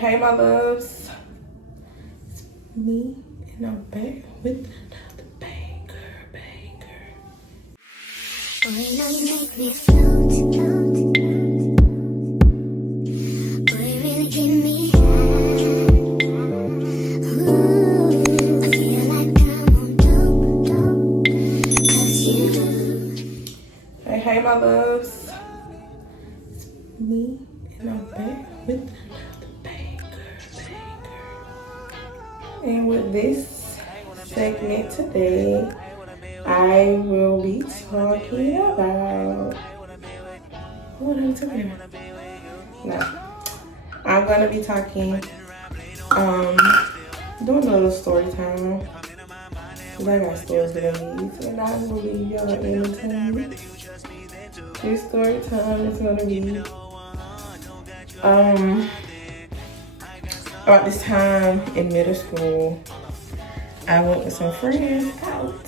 Hey my loves, it's me and I'm back with another banger. Boy, you make me float, float, boy, really give me high. Ooh, I feel like I'm on dope, 'cause you. Hey my loves, it's me and I'm back with another banger. And with this segment today, I will be talking about what am I talking about? No, I'm gonna be talking, doing a little story time. Cause I got stories that I need, and I will leave y'all entertained. This story time is gonna be about this time in middle school. I went with some friends out.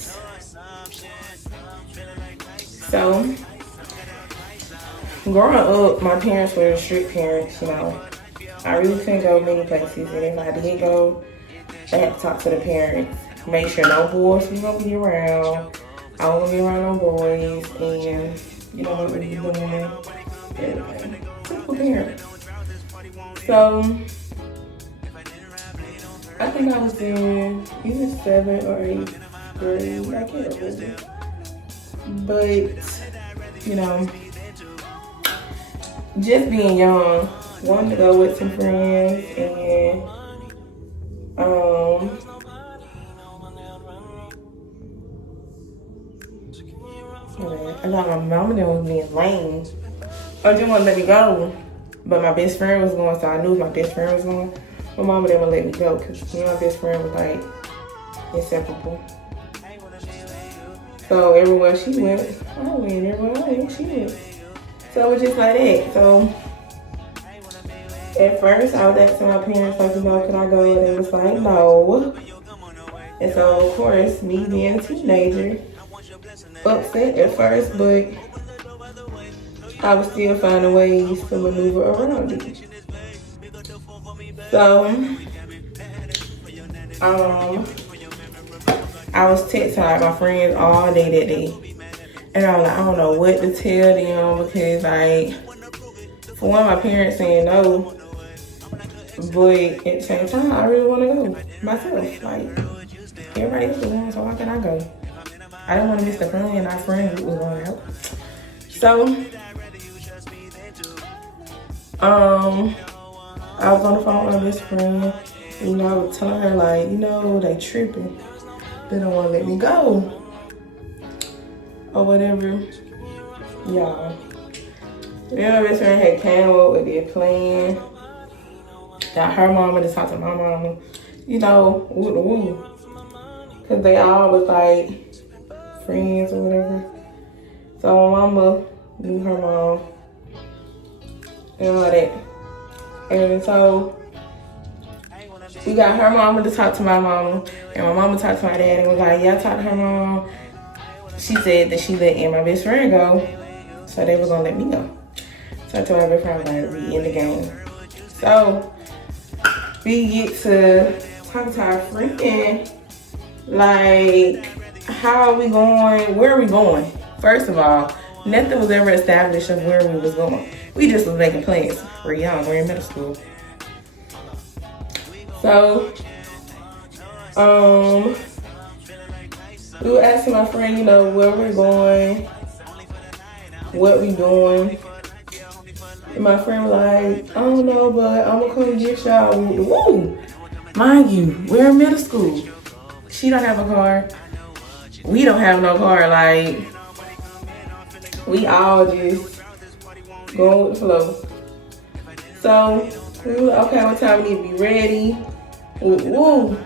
So, growing up, my parents were strict parents, you know. I really couldn't go many places, and if I did go, I had to talk to the parents. Make sure no boys was gonna be around. I wasn't gonna be around no boys, and you know what we be doing. Everything. Typical parents. So, I think I was in either 7th or 8th grade. I can't remember. But, you know, just being young, wanted to go with some friends, and I thought my mama then was being lame. I didn't want to let me go, but my best friend was going, so I knew my best friend was going. My mama didn't want to let me go because me and my best friend was like inseparable. So everywhere she went, I went. Everywhere I went, she went. So it was just like that. So at first, I was asking my parents, like, you know, can I go? And they was like, no. And so, of course, me being a teenager, upset at first, but I was still finding ways to maneuver around it. So, I was texting like my friends all day that day. And I was like, I don't know what to tell them because, like, for one, my parents saying no, but at the same time, I really want to go myself. Like, everybody else was going, so why can't I go? I didn't want to miss the fun, and our friend was going out. So, I was on the phone with my best friend, you know, telling her, like, you know, they tripping. They don't want to let me go. Or whatever. Y'all. Yeah, my best friend had came up with their plan. Got her mama to talk to my mama. You know, woo. Because they all was like friends or whatever. So my mama knew her mom and all that. And so we got her mama to talk to my mama, and my mama talked to my dad and was like, yeah, I talked to her mom. She said that she let my best friend go, so they were gonna let me go. So I told my best friend, like, we in the game. So we get to talk to our friend, like, how are we going? Where are we going? First of all, nothing was ever established of where we was going. We just was making plans. We're young, we're in middle school. So, we were asking my friend, you know, where we're going, what we doing. And my friend was like, I don't know, but I'm gonna come get y'all. Woo! Mind you, we're in middle school. She don't have a car. We don't have no car. Like, we all just going with the flow. So, we were like, okay, what time we need to be ready? Woo!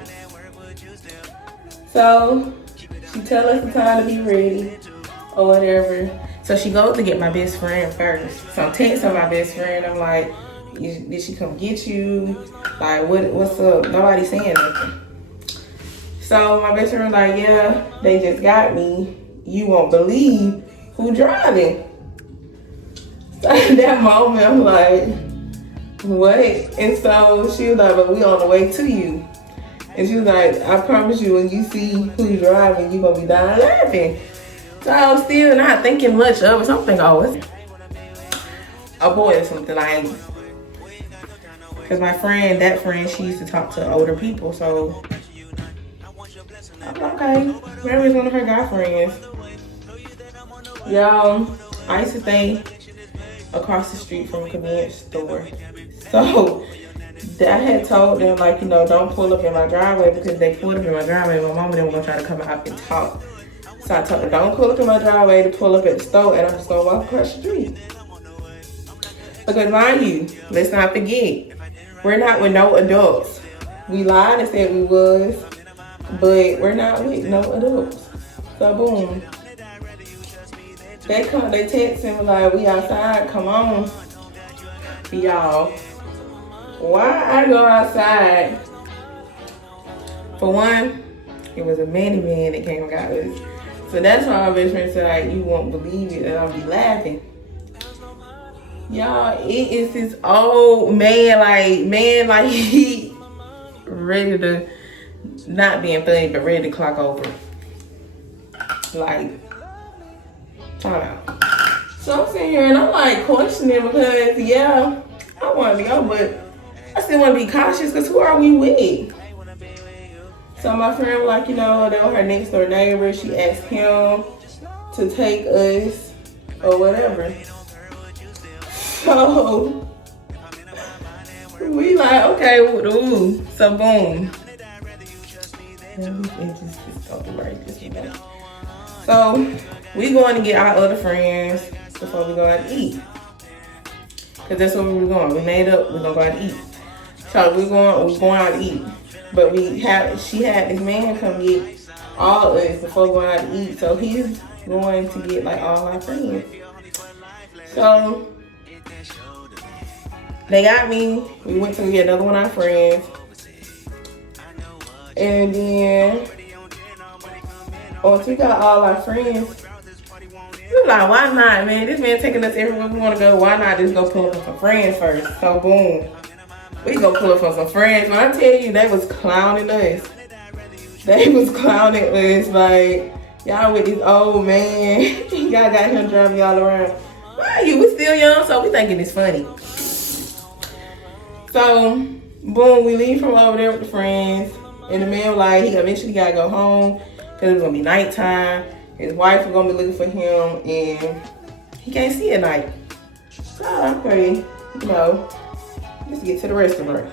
So, she tell us the time to be ready or whatever. So she goes to get my best friend first. So I'm texting my best friend. I'm like, did she come get you? Like, what's up? Nobody's saying nothing. So my best friend was like, yeah, they just got me. You won't believe who driving. So at that moment, I'm like, what? And so she was like, but we on the way to you. And she was like, I promise you, when you see who's driving, you're gonna be dying laughing. So I was still not thinking much of it. So I'm thinking, oh, it's a boy or something, like, because my friend, that friend, she used to talk to older people. So I'm like, okay, maybe it's one of her guy friends. Y'all, I used to stay across the street from a convenience store. So I had told them, like, you know, don't pull up in my driveway, because they pulled up in my driveway. My mama didn't want to try to come out and talk. So I told her, don't pull up in my driveway, to pull up at the store, and I'm just going to walk across the street. Because mind you, let's not forget, we're not with no adults. We lied and said we was, but we're not with no adults. So boom. They text him like, we outside, come on. Y'all, why I go outside? For one, it was a minivan that came and got us. So that's why my best friend said, like, you won't believe it, and I'll be laughing. Y'all, it is this old man, like he ready to, not being funny, but ready to clock over. Like, time out. So I'm sitting here and I'm like questioning, because yeah, I want to go, but I still want to be cautious, because who are we with? So my friend was like, you know, they were her next door neighbor. She asked him to take us or whatever. So we like, okay, ooh. So boom. So we going to get our other friends before we go out to eat, because that's where we were going. We made up, we're gonna go out to eat. So we're going out to eat, but she had this man come get all of us before going out to eat. So he's going to get like all our friends. So they got me. We went to get another one of our friends, and then once we got all our friends, we were like, why not, man? This man taking us everywhere we want to go. Why not just go pull up with some friends first? So boom, we go pull up for some friends. When I tell you, they was clowning us. They was clowning us like, y'all with this old man. Y'all got him driving y'all around. Why you? We still young, so we thinking it's funny. So boom, we leave from over there with the friends, and the man was like, he eventually gotta go home, because it was gonna be nighttime. His wife was gonna be looking for him, and he can't see at night. So okay, you know, let's get to the restaurant.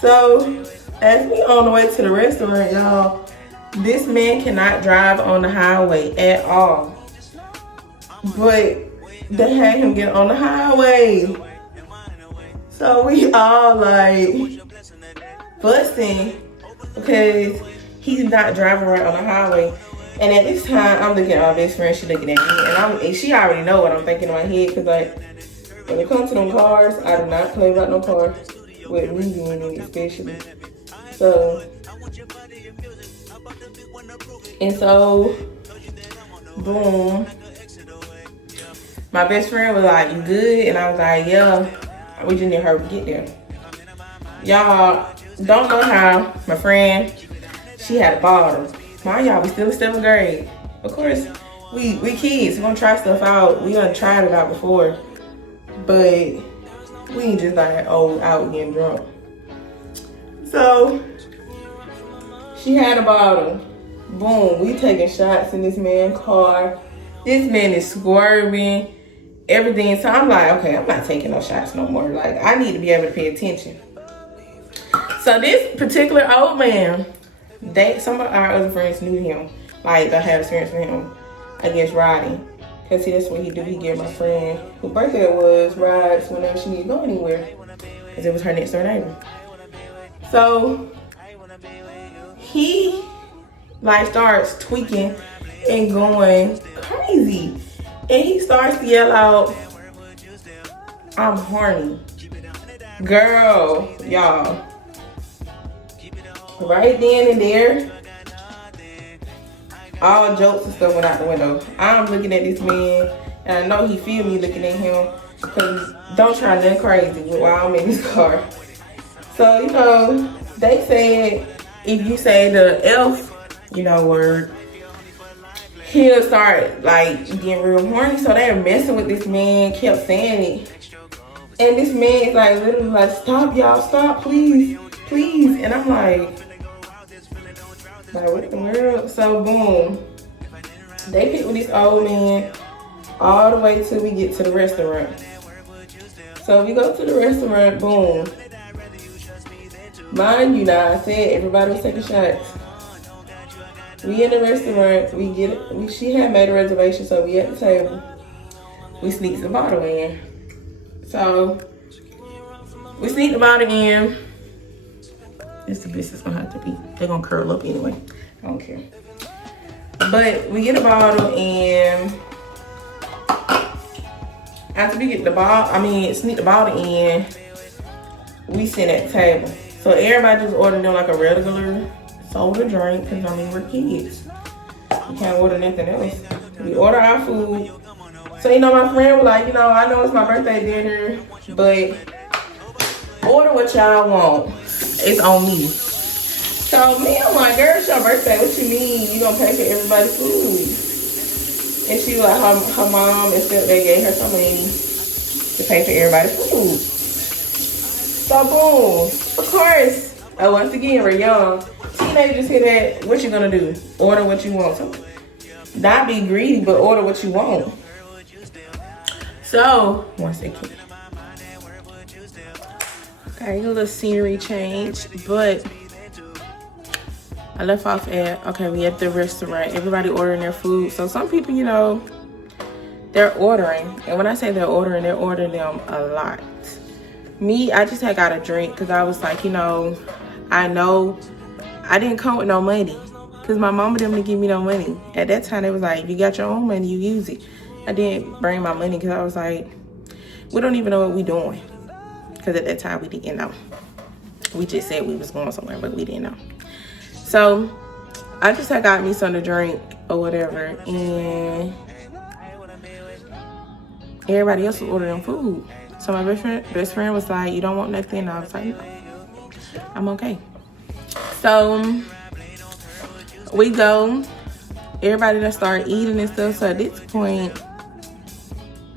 So as we on the way to the restaurant, y'all, this man cannot drive on the highway at all. But they had him get on the highway. So we all like busting, because he's not driving right on the highway. And at this time, I'm looking at my best friend, she looking at me, and she already know what I'm thinking in my head, because like, when it comes to them cars, I do not play about no cars, with me being in it especially. So, and so, boom, my best friend was like, you good? And I was like, yeah, we just need her to get there. Y'all don't know how my friend, she had a bottle. Mind y'all, we still in 7th grade. Of course, we kids, we gonna try stuff out. We done tried it out before, but we ain't just like, oh, out getting drunk. So she had a bottle. Boom, we taking shots in this man's car. This man is swerving, everything. So I'm like, okay, I'm not taking no shots no more. Like, I need to be able to pay attention. So this particular old man, some of our other friends knew him, like they had experience with him, I guess, riding. Cause see, that's what he do. He gave my friend, whose birthday it was, rides whenever she need to go anywhere, cause it was her next door neighbor. So he like starts tweaking and going crazy, and he starts to yell out, "I'm horny, girl, y'all." Right then and there, all jokes and stuff went out the window. I'm looking at this man, and I know he feel me looking at him. Cause don't try nothing crazy while I'm in this car. So, you know, they said if you say the F, you know, word, he'll start like getting real horny. So they were messing with this man, kept saying it. And this man is like literally like, stop y'all, stop, please, please. And I'm like what the world? So boom. They picked with this old man all the way till we get to the restaurant. So we go to the restaurant, boom. Mind you now, I said everybody was taking shots. We in the restaurant, she had made a reservation, so we at the table. We sneaked the bottle in. So we sneaked the bottle in. This is gonna have to be, they're gonna curl up anyway. I don't care. But we get a bottle, and after we get the bottle, sneak the bottle in, we sit at the table. So everybody just ordered them like a regular soda drink, because I mean, we're kids. We can't order nothing else. We order our food. So, you know, my friend was like, you know, I know it's my birthday dinner, but order what y'all want. It's on me. So me, I'm like, girl, it's your birthday. What you mean? You gonna pay for everybody's food? And she was like, her mom and stepdad gave her some money to pay for everybody's food. So boom, of course, once again, we're young. Teenagers hear that, what you gonna do? Order what you want. So, not be greedy, but order what you want. So, one second. Okay, a little scenery change, but I left off at, okay, we at the restaurant. Everybody ordering their food. So some people, you know, they're ordering. And when I say they're ordering them a lot. Me, I just had got a drink because I was like, you know I didn't come with no money because my mama didn't give me no money. At that time, it was like, you got your own money, you use it. I didn't bring my money because I was like, we don't even know what we doing. Because at that time, we didn't know. We just said we was going somewhere, but we didn't know. So I just had got me something to drink or whatever, and everybody else was ordering food. So my best friend was like, you don't want nothing? And I was like, no, I'm okay. So we go, everybody that started eating and stuff. So at this point,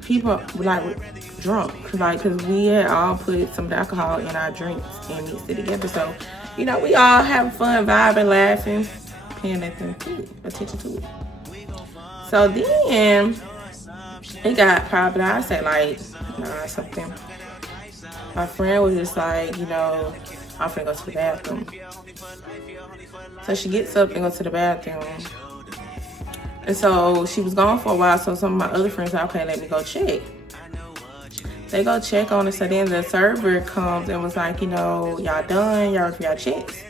people like drunk, because we had all put some alcohol in our drinks and mixed it together. So, you know, we all having fun, vibing, laughing, paying attention to it. So then it got probably, I say like 9 something. My friend was just like, you know, I'm finna go to the bathroom. So she gets up and goes to the bathroom. And so she was gone for a while. So some of my other friends said, okay, let me go check. They go check on it. So then the server comes and was like, you know, y'all done? Y'all for y'all checks?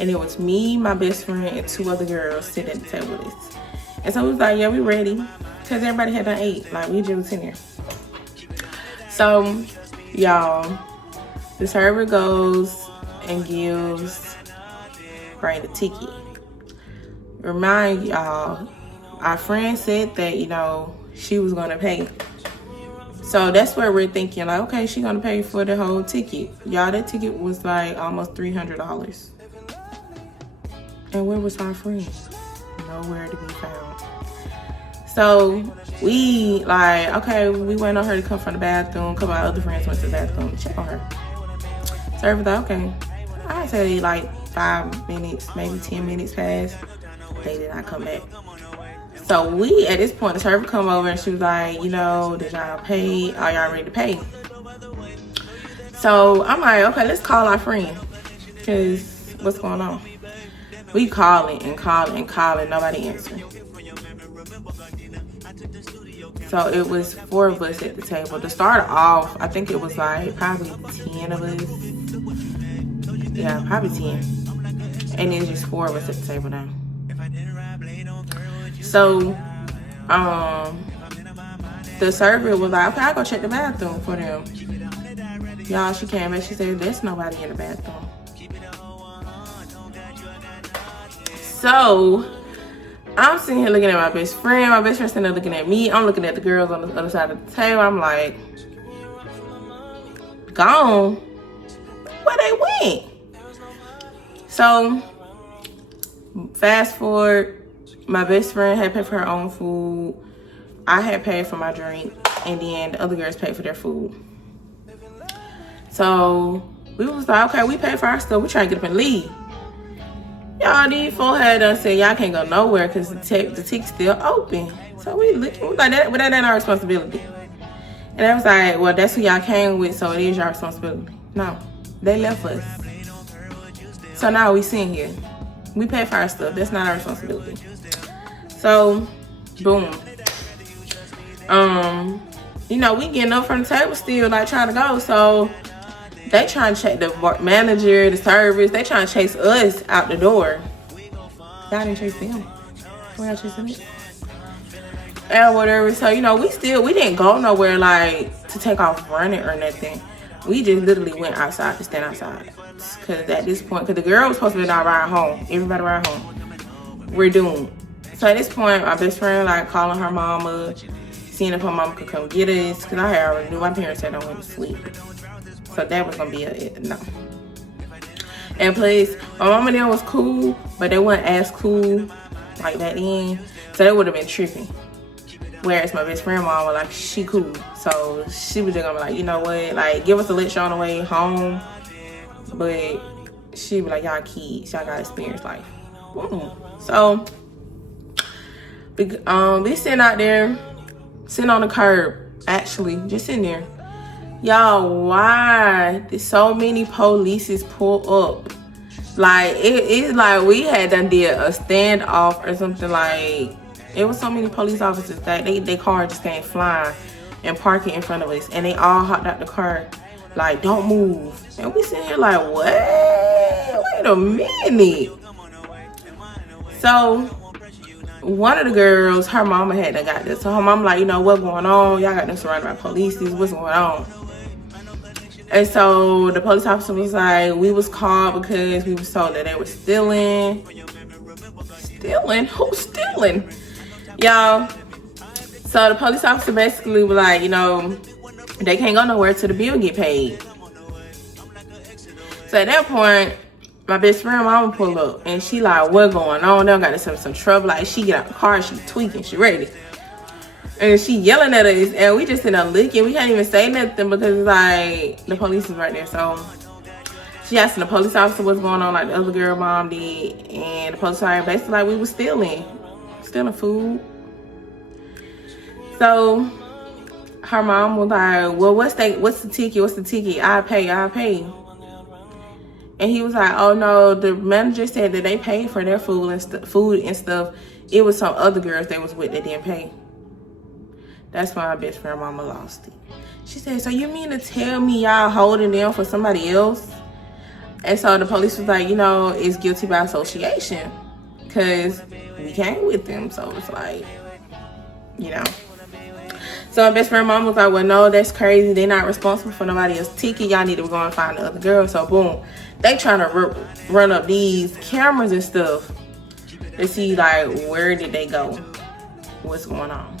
And it was me, my best friend, and 2 other girls sitting at the table with us. And so we was like, yeah, we ready. Because everybody had done ate. Like, we just was in there. So, y'all, the server goes and gives Brain a ticket. Remind y'all, our friend said that, you know, she was going to pay. So that's where we're thinking, like, okay, she's going to pay for the whole ticket. Y'all, that ticket was like almost $300. And where was our friend? Nowhere to be found. So we like, okay, we waited on her to come from the bathroom. A couple of our other friends went to the bathroom to check on her. Server thought, okay, I'd say like 5 minutes, maybe 10 minutes passed. They did not come back. So we, at this point, the server come over and she was like, you know, did y'all pay? Are y'all ready to pay? So I'm like, okay, let's call our friend. Because what's going on? We calling and calling and calling, nobody answering. So it was 4 of us at the table. To start off, I think it was like probably 10 of us. Yeah, probably 10. And then just 4 of us at the table now. So, the server was like, okay, I'll go check the bathroom for them. Y'all, she came and she said, there's nobody in the bathroom. So, I'm sitting here looking at my best friend. My best friend's sitting there looking at me. I'm looking at the girls on the other side of the table. I'm like, gone. Where they went? So, fast forward, my best friend had paid for her own food. I had paid for my drink, and then the other girls paid for their food. So we was like, okay, we paid for our stuff. We trying to get up and leave. Y'all, these four had done said y'all can't go nowhere because the ticket's still open. So we looking, we like that, but that ain't our responsibility. And I was like, well, that's who y'all came with, so it is your responsibility. No, they left us. So now we sitting here. We pay for our stuff. That's not our responsibility. So, boom. You know, we getting up from the table still, like trying to go. So they trying to check the manager, the service. They trying to chase us out the door. Y'all didn't chase them. Why y'all chasing me? And whatever. So, you know, we didn't go nowhere like to take off running or nothing. We just literally went outside to stand outside. Because at this point, because the girl was supposed to be not ride home. Everybody ride home. We're doomed. So at this point, my best friend like calling her mama, seeing if her mama could come get us. Because I already knew my parents said I went to sleep. So that was going to be a no. And plus, my mama and them was cool, but they weren't as cool like that then. So they would have been tripping. Whereas my best friend mama, like, she cool. So she was just gonna be like, you know what, like, give us a lecture on the way home. But she be like, y'all kids, y'all gotta experience life. So we sitting out there, sitting on the curb, actually, just sitting there. Y'all, why did so many polices pull up? Like, it's like we had done did a standoff or something. Like, it was so many police officers that they car just came flying and parking in front of us, and they all hopped out the car like, don't move. And we sitting here like, what? Wait a minute. So one of the girls, her mama had done got this. So her mama like, you know, what's going on? Y'all got them surrounded by police. What's going on? And so the police officer was like, we was called because we was told that they were stealing. Stealing? Who's stealing? Y'all. So the police officer basically was like, you know, they can't go nowhere till the bill get paid. So at that point, my best friend mama pulled up and she like, what going on? They got us in some trouble. Like, she get out the car, she tweaking, she ready. And she yelling at us, and we just in there looking. We can't even say nothing because it's like the police is right there. So she asking the police officer what's going on, like the other girl mom did, and the police officer basically like we was stealing food. So her mom was like, well, what's the ticket? I pay. And he was like, oh no, the manager said that they paid for their food and stuff. It was some other girls they was with that didn't pay. That's why my best friend mama lost it. She said, so you mean to tell me y'all holding them for somebody else? And so the police was like, you know, it's guilty by association because we came with them. So it's like, you know. So my best friend mama was like, well, no, that's crazy. They're not responsible for nobody else's ticket. Y'all need to go and find the other girl. So boom, they trying to run up these cameras and stuff to see like, where did they go? What's going on?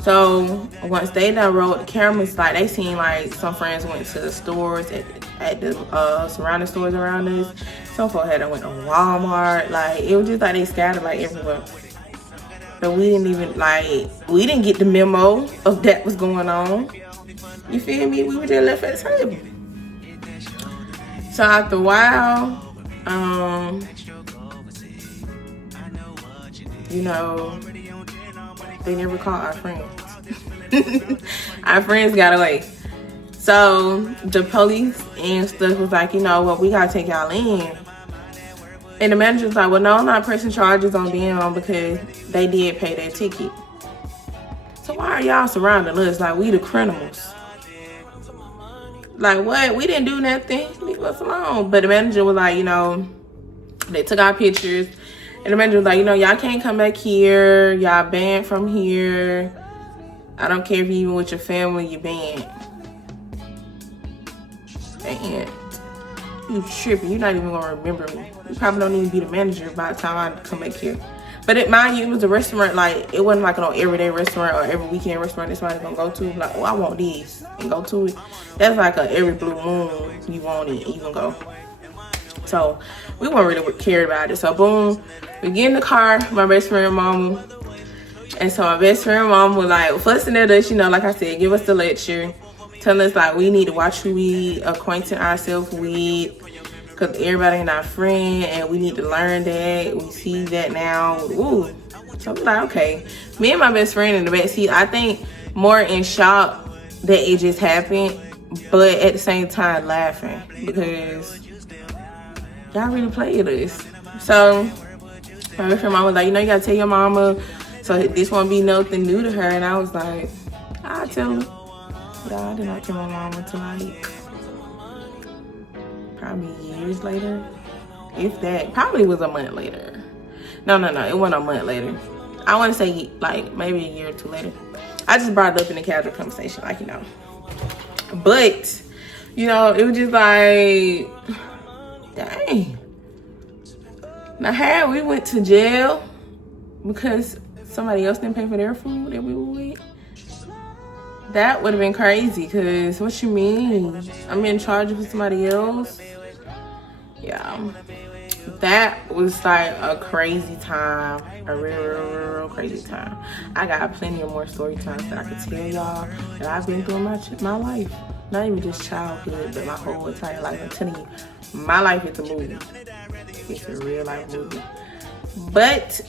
So once they done rolled the cameras, like they seen like some friends went to the stores at the surrounding stores around us. Some folks had went to Walmart. Like, it was just like they scattered like everywhere. But we didn't get the memo of that was going on. You feel me? We were just left at the table. So after a while, you know, they never called our friends. Our friends got away. So the police and stuff was like, you know what, we gotta take y'all in. And the manager was like, well, no, I'm not pressing charges on them because they did pay their ticket. So why are y'all surrounding us like we the criminals? Like, what? We didn't do nothing. Leave us alone. But the manager was like, you know, they took our pictures. And the manager was like, you know, y'all can't come back here. Y'all banned from here. I don't care if you even with your family, you banned. Banned. You tripping. You're not even going to remember me. You probably don't even be the manager by the time I come back here. But mind you, it was a restaurant, like, it wasn't like an everyday restaurant or every weekend restaurant that somebody's gonna go to. Like, oh, I want this, and go to it. That's like a every blue moon, you want it, and you can go. So, we weren't really cared about it. So, boom, we get in the car, my best friend mama. And so, my best friend mama was like, fussing at us, you know, like I said, give us the lecture. Telling us, like, we need to watch who we acquainting ourselves with. Because everybody ain't our friend, and we need to learn that. We see that now. Ooh. So I'm like, okay. Me and my best friend in the backseat, I think more in shock that it just happened, but at the same time laughing. Because y'all really played us. So my best friend mama was like, you know, you got to tell your mama. So this won't be nothing new to her. And I was like, I'll tell her. Y'all, I did not tell my mama until like probably years later, if that. Probably was a month later. No, it wasn't a month later. I want to say like maybe a year or two later. I just brought it up in a casual conversation, like, you know. But, you know, it was just like, dang. Now, we went to jail because somebody else didn't pay for their food that we were with. That would have been crazy, because what you mean? I'm in charge of somebody else? Yeah. That was like a crazy time. A real crazy time. I got plenty of more story times that I could tell y'all that I've been through in my life. Not even just childhood, but my whole entire life. I'm telling you, my life is a movie. It's a real life movie. But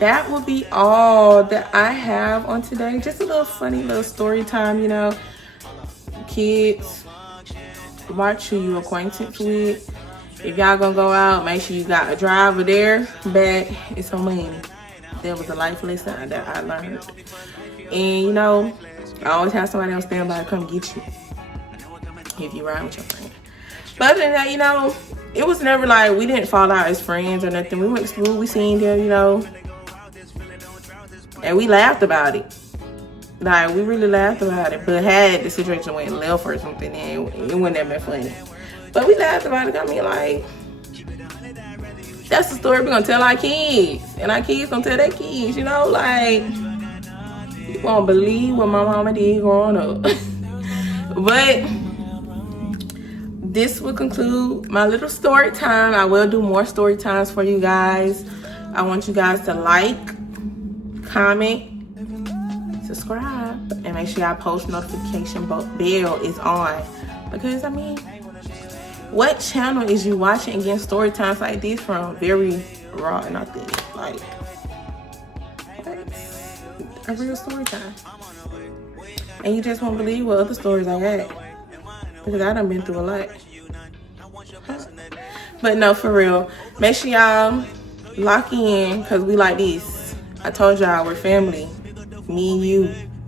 that will be all that I have on today. Just a little funny little story time, you know. Kids, watch who you acquaintance with. If y'all gonna go out, make sure you got a driver there, back. It's some money. That was a life lesson that I learned. And, you know, I always have somebody else stand by to come get you if you ride with your friend. But other than that, you know, it was never like we didn't fall out as friends or nothing. We went to school, we seen them, you know, and we laughed about it. Like, we really laughed about it. But had the situation went left or something, then it wouldn't have been funny. But we laughed about it. I mean, like, that's the story we're gonna tell our kids, and our kids gonna tell their kids, you know, like, you won't believe what my mama did growing up. But this will conclude my little story time. I will do more story times for you guys. I want you guys to like, comment, subscribe, and make sure y'all post notification bell is on. Because, I mean, what channel is you watching and getting story times like this from? Very raw and authentic. Like, that's a real story time. And you just won't believe what other stories I had. Because I done been through a lot. But no, for real. Make sure y'all lock in, because we like this. I told y'all we're family. Me and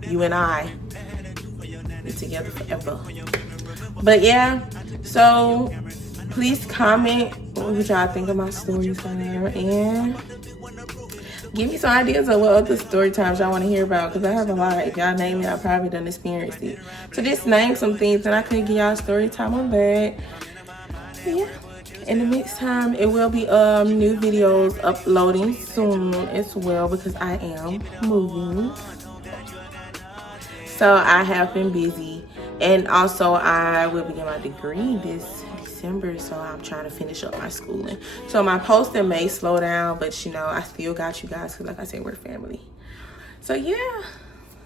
you and I. We're together forever. But yeah, so please comment what y'all think of my story time, and give me some ideas of what other story times y'all want to hear about, because I have a lot. If y'all name it, I probably done experienced it. So just name some things and I could give y'all story time on that. Yeah. In the next time, it will be new videos uploading soon as well, because I am moving. So I have been busy. And also, I will be getting my degree this December, so I'm trying to finish up my schooling. So my posting may slow down, but, you know, I still got you guys, because like I said, we're family. So yeah,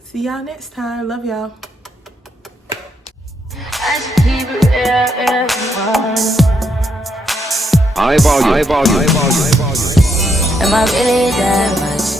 see y'all next time. Love y'all. High volume. Am I really that much